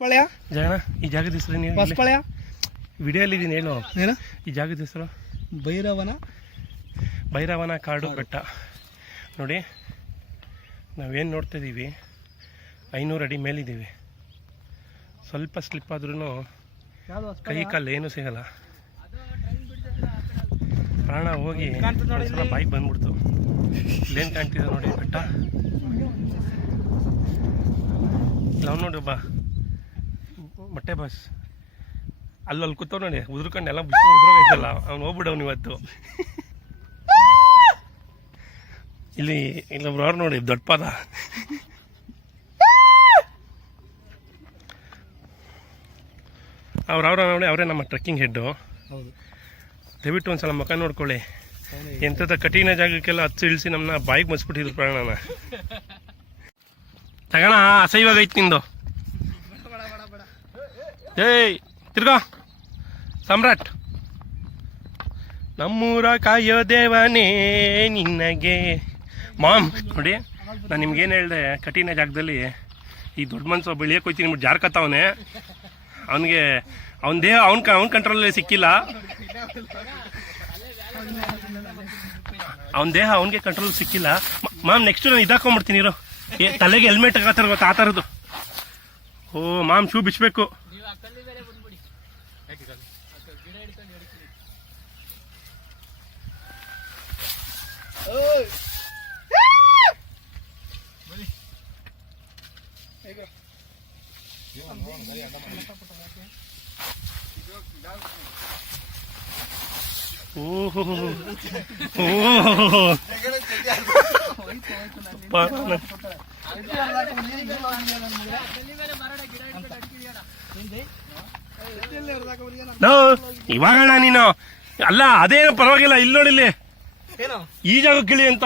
ಹೊಸಪಳ್ಯ ಜಗಣ ಈ ಜಾಗದ ಹೆಸರು ನೀವು ಹೊಸಪಳ್ಯ ವಿಡಿಯೋಲಿ ಇದೀನಿ ಹೇಳು ಏನು ಈ ಜಾಗದ ಹೆಸರು ಭೈರವನ ಕಾಡು ಬೆಟ್ಟ ನೋಡಿ ನಾವೇನು ನೋಡ್ತಾ ಇದ್ದೀವಿ 500 ಅಡಿ ಮೇಲಿದ್ದೀವಿ ಸ್ವಲ್ಪ ಸ್ಲಿಪ್ ಆದ್ರೂ ಕೈ ಕಾಲು ಏನೂ ಸಿಗಲ್ಲ ಪ್ರಾಣ ಹೋಗಿ ಬಾಯಿಗೆ ಬಂದ್ಬಿಡ್ತು ಇಲ್ಲೇನು ಕಾಣ್ತಿದೆ ನೋಡಿ ಬೆಟ್ಟ ಇಲ್ಲ ಅವ್ನು ನೋಡಿ ಒಬ್ಬ ಮೊಟ್ಟೆ ಬಾಸ್ ಅಲ್ಲಿ ಕೂತವ್ ನೋಡಿ ಉದ್ರಕೊಂಡು ಎಲ್ಲ ಉದ್ರೋಗೈತಲ್ಲ ಅವ್ನು ಹೋಗ್ಬಿಡವ್ನು ಇವತ್ತು ಇಲ್ಲಿ ಇಲ್ಲೊಬ್ರು ಅವ್ರು ನೋಡಿ ದೊಡ್ಡ ಪಾದ ಅವ್ರವ್ರ ನೋಡಿ ಅವರೇ ನಮ್ಮ ಟ್ರೆಕ್ಕಿಂಗ್ ಹೆಡ್ಡು ದಯವಿಟ್ಟು ಒಂದ್ಸಲ ಮುಖ ನೋಡ್ಕೊಳ್ಳಿ ಎಂಥದ ಕಠಿಣ ಜಾಗಕ್ಕೆಲ್ಲ ಹಚ್ಚು ಇಳಿಸಿ ನಮ್ಮನ್ನ ಬಾಯಿಗೆ ಮಸ್ಬಿಟ್ಟಿದ್ರು ಪ್ರಾಣನ ತಗೋಣ ಅಸಹ್ಯವಾಗಿ ಐತಿ ನಿಂದು ಏಯ್ ತಿರ್ಗೋ ಸಮ್ರಾಟ್ ನಮ್ಮೂರ ಕಾಯೋ ದೇವನೇ ನಿನ್ನಗೆ ಮಾಮ್ ನೋಡಿ ನಾನು ನಿಮ್ಗೇನು ಹೇಳಿದೆ ಕಠಿಣ ಜಾಗದಲ್ಲಿ ಈ ದೊಡ್ಡ ಮನ್ಸು ಬೆಳಿಯಕ್ಕೆ ಹೋಯ್ತೀನಿ ನಿಮ್ಗೆ ಜಾರ್ಕತ್ತವನೆ ಅವನಿಗೆ ಅವನ ದೇಹ ಅವ್ನ ಕಂಟ್ರೋಲಲ್ಲಿ ಸಿಕ್ಕಿಲ್ಲ ಅವನ ದೇಹ ಅವನಿಗೆ ಕಂಟ್ರೋಲ್ ಸಿಕ್ಕಿಲ್ಲ ಮಾಮ್ ನೆಕ್ಸ್ಟ್ ನಾನು ಇದಾಕೊಂಡ್ಬಿಡ್ತೀನಿ ಇರೋ ತಲೆಗೆ ಹೆಲ್ಮೆಟ್ ಹಾಕತ್ತಾರ ಗೊತ್ತಾ ಆ ಥರದ್ದು ಓ ಮಾಮ್ ಶೂ ಬಿಚ್ಚಬೇಕು ಓಹೋ ಇವಾಗಣ್ಣ ನೀನು ಅಲ್ಲ ಅದೇನು ಪರವಾಗಿಲ್ಲ ಇಲ್ಲಿ ನೋಡಿಲ್ಲಿ ಈ ಜಾಗಕ್ಕೆ ಇಳಿ ಅಂತ